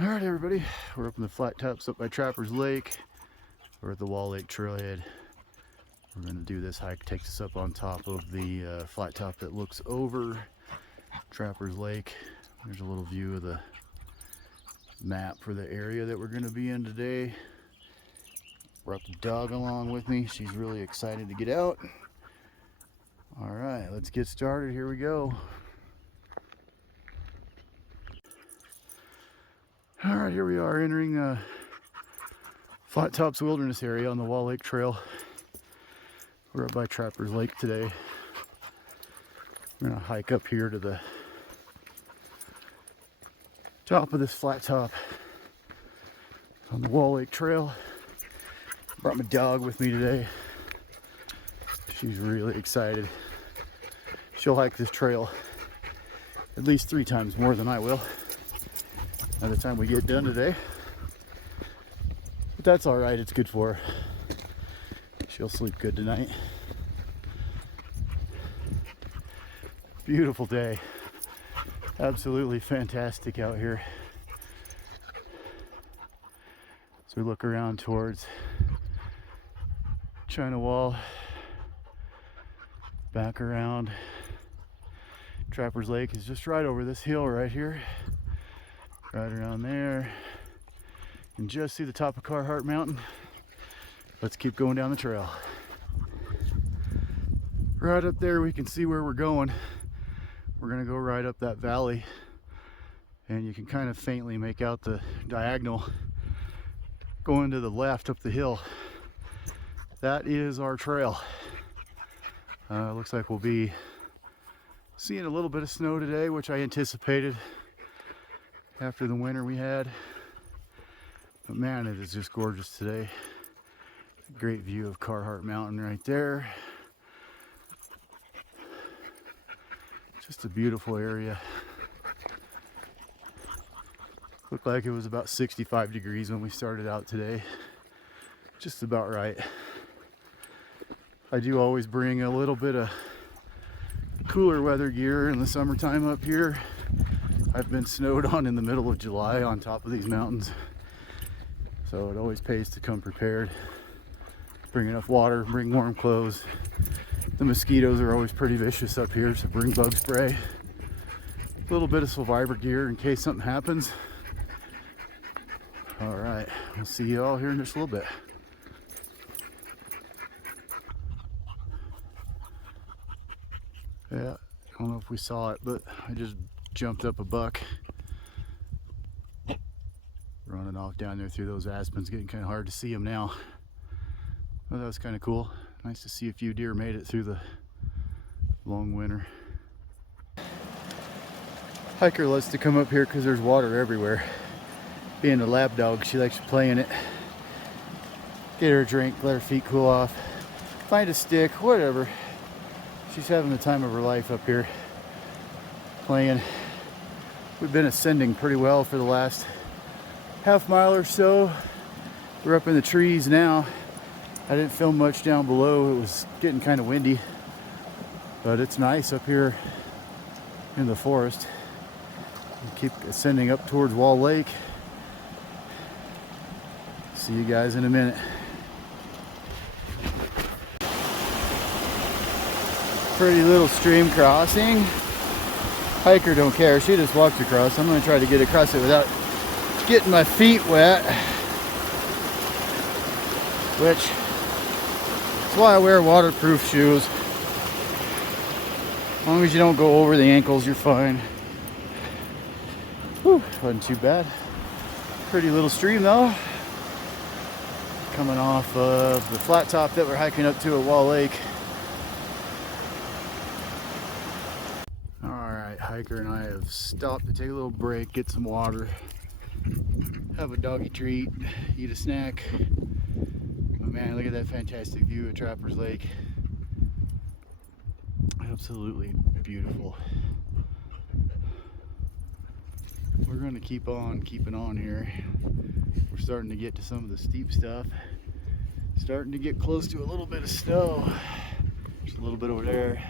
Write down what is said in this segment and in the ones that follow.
All right, everybody, we're up in the flat tops up by Trappers Lake. We're at the Wall Lake Trailhead. We're going to do this hike, takes us up on top of the flat top that looks over Trappers Lake. There's a little view of the map for the area that we're going to be in today. Brought the dog along with me. She's really excited to get out. All right, let's get started. Here we go. All right, here we are entering Flat Tops Wilderness area on the Wall Lake Trail. We're up by Trappers Lake today. We're gonna hike up here to the top of this flat top on the Wall Lake Trail. Brought my dog with me today. She's really excited. She'll hike this trail at least 3 times more than I will by the time we get done today. But that's all right, it's good for her. She'll sleep good tonight. Beautiful day. Absolutely fantastic out here. So we look around towards China Wall, back around. Trappers Lake is just right over this hill right here. Right around there. And just see the top of Carhart Mountain. Let's keep going down the trail. Right up there we can see where we're going. We're gonna go right up that valley, and you can kind of faintly make out the diagonal going to the left up the hill. That is our trail. Looks like we'll be seeing a little bit of snow today, which I anticipated after the winter we had. But man, it is just gorgeous today. Great view of Carhart Mountain right there. Just a beautiful area. Looked like it was about 65 degrees when we started out today. Just about right. I do always bring a little bit of cooler weather gear in the summertime up here. I've been snowed on in the middle of July on top of these mountains. So it always pays to come prepared. Bring enough water, bring warm clothes. The mosquitoes are always pretty vicious up here, so bring bug spray. A little bit of survivor gear in case something happens. All right, we'll see you all here in just a little bit. Yeah, I don't know if we saw it, but I just jumped up a buck. Running off down there through those aspens, getting kind of hard to see them now. Well, that was kind of cool. Nice to see a few deer made it through the long winter. Hiker loves to come up here because there's water everywhere. Being a lap dog, she likes to play in it. Get her a drink, let her feet cool off. Find a stick, whatever. She's having the time of her life up here playing. We've been ascending pretty well for the last half mile or so. We're up in the trees now. I didn't film much down below. It was getting kind of windy, but it's nice up here in the forest. We keep ascending up towards Wall Lake. See you guys in a minute. Pretty little stream crossing. Hiker don't care, she just walks across. I'm gonna try to get across it without getting my feet wet, which is why I wear waterproof shoes. As long as you don't go over the ankles, you're fine. Whew, wasn't too bad. Pretty little stream though. Coming off of the flat top that we're hiking up to at Wall Lake. Hiker and I have stopped to take a little break, get some water, have a doggy treat, eat a snack. Oh man, look at that fantastic view of Trappers Lake. Absolutely beautiful. We're going to keep on keeping on here. We're starting to get to some of the steep stuff. Starting to get close to a little bit of snow. Just a little bit over there.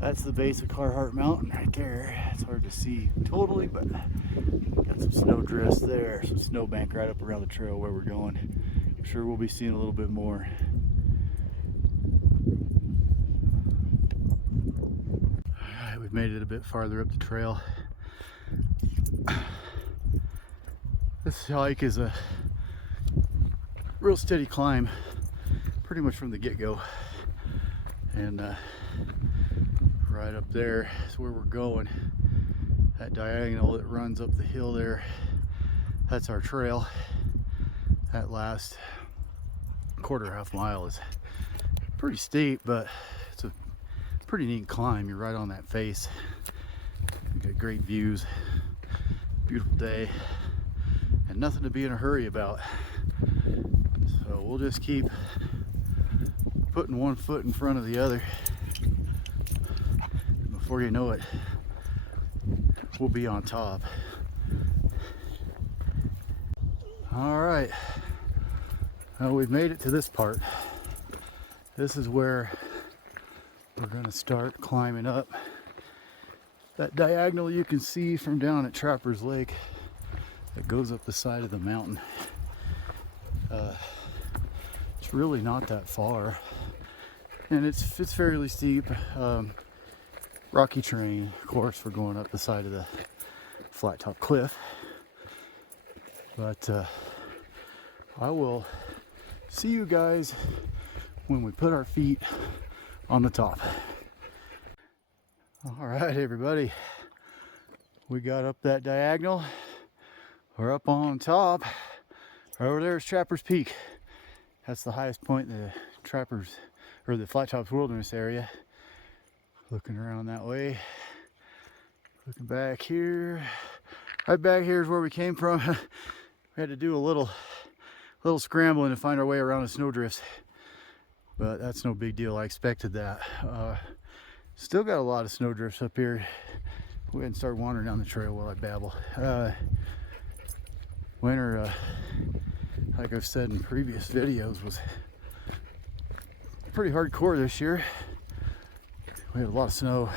That's the base of Carhart Mountain right there. It's hard to see totally, but got Some snow drifts there, some snowbank right up around the trail where we're going. I'm sure we'll be seeing a little bit more. Alright, we've made it a bit farther up the trail. This hike is a real steady climb, pretty much from the get-go. And right up there is where we're going. That diagonal that runs up the hill there, that's our trail. That last half mile is pretty steep, but it's a pretty neat climb. You're right on that face. You got great views, beautiful day, and nothing to be in a hurry about. So we'll just keep putting one foot in front of the other. Before you know it, we'll be on top. All right, well, we've made it to this part. This is where we're gonna start climbing up that diagonal you can see from down at Trappers Lake that goes up the side of the mountain. It's really not that far, and it's fairly steep. Rocky terrain, of course, for going up the side of the flat top cliff. But I will see you guys when we put our feet on the top. All right, everybody, we got up that diagonal. We're up on top. Right over there is Trappers Peak. That's the highest point in the Trappers, or the Flat Tops Wilderness area. Looking around that way, looking back here. Right back here is where we came from. We had to do a little scrambling to find our way around the snowdrifts, but that's no big deal. I expected that. Still got a lot of snowdrifts up here. Go ahead and start wandering down the trail while I babble. Winter, like I've said in previous videos, was pretty hardcore this year. We had a lot of snow,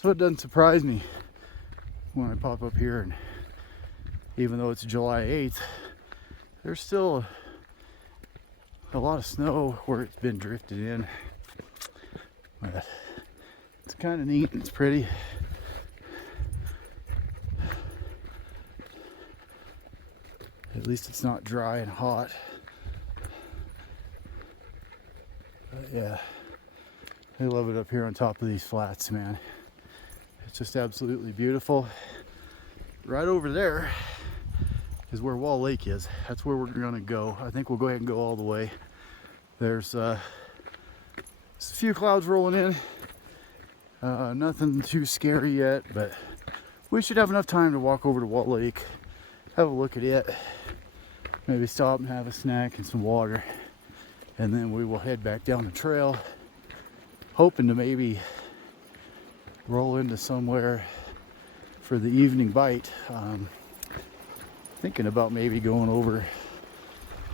so it doesn't surprise me when I pop up here, and even though it's July 8th, there's still a lot of snow where it's been drifted in. But it's kind of neat and it's pretty. At least it's not dry and hot. But yeah, I love it up here on top of these flats, man. It's just absolutely beautiful. Right over there is where Wall Lake is. That's where we're gonna go. I think we'll go ahead and go all the way. There's a few clouds rolling in. Nothing too scary yet, but we should have enough time to walk over to Wall Lake, have a look at it, maybe stop and have a snack and some water, and then we will head back down the trail, hoping to maybe roll into somewhere for the evening bite. Thinking about maybe going over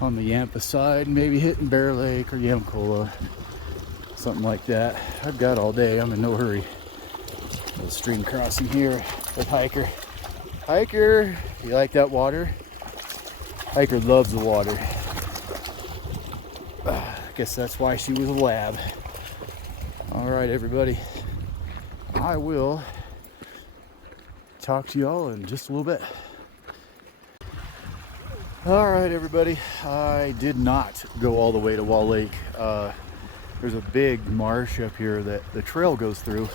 on the Yampa side, maybe hitting Bear Lake or Yamcola, something like that. I've got all day, I'm in no hurry. Little stream crossing here with Hiker. Hiker, you like that water? Hiker loves the water. I guess that's why she was a lab. All right, everybody, I will talk to y'all in just a little bit. All right, everybody, I did not go all the way to Wall Lake. There's a big marsh up here that the trail goes through,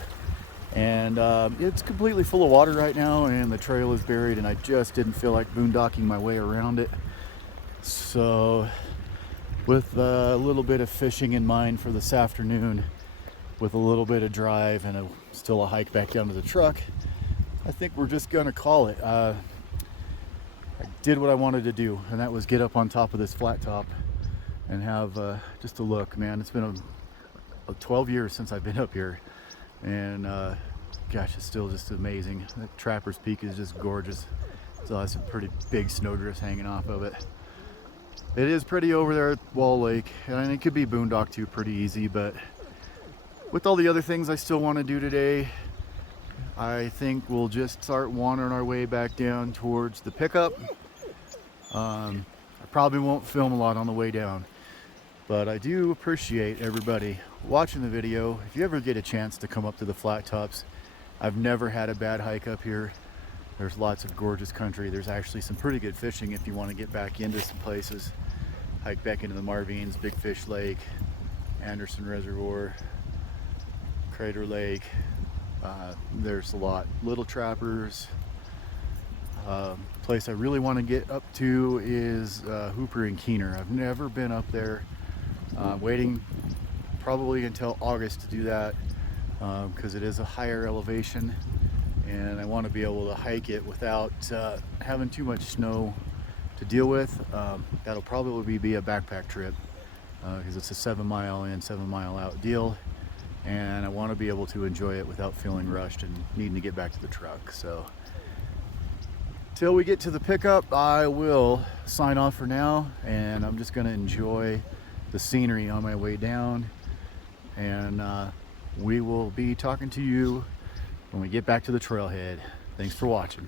and it's completely full of water right now, and the trail is buried, and I just didn't feel like boondocking my way around it. So with a little bit of fishing in mind for this afternoon, with a little bit of drive and still a hike back down to the truck, I think we're just gonna call it. I did what I wanted to do, and that was get up on top of this flat top and have just a look. Man, it's been 12 years since I've been up here, and gosh, it's still just amazing. That Trappers Peak is just gorgeous. Still has some pretty big snowdrifts hanging off of it. It is pretty over there at Wall Lake, and it could be boondock too pretty easy, but with all the other things I still want to do today, I think we'll just start wandering our way back down towards the pickup. I probably won't film a lot on the way down, but I do appreciate everybody watching the video. If you ever get a chance to come up to the Flat Tops, I've never had a bad hike up here. There's lots of gorgeous country. There's actually some pretty good fishing if you want to get back into some places. Hike back into the Marvines, Big Fish Lake, Anderson Reservoir, Crater Lake. There's a lot. Little Trappers. Place I really want to get up to is Hooper and Keener. I've never been up there. Waiting probably until August to do that because it is a higher elevation and I want to be able to hike it without having too much snow to deal with. That'll probably be a backpack trip because it's a 7 mile in, 7 mile out deal, and I want to be able to enjoy it without feeling rushed and needing to get back to the truck. So till we get to the pickup, I will sign off for now, and I'm just going to enjoy the scenery on my way down, and we will be talking to you when we get back to the trailhead. Thanks for watching.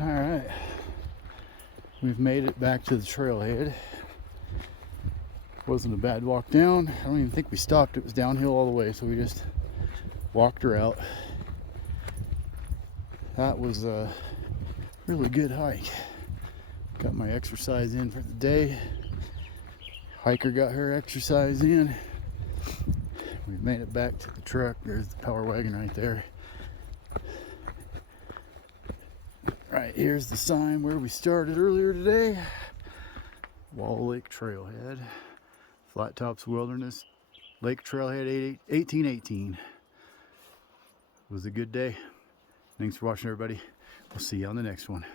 All right, we've made it back to the trailhead. Wasn't a bad walk down. I don't even think we stopped. It was downhill all the way, so we just walked her out. That was a really good hike. Got my exercise in for the day. Hiker got her exercise in. We've made it back to the truck. There's the power wagon right there. Right, here's the sign where we started earlier today. Wall Lake Trailhead, Flat Tops Wilderness, Lake Trailhead 1818. It was a good day. Thanks for watching, everybody. We'll see you on the next one.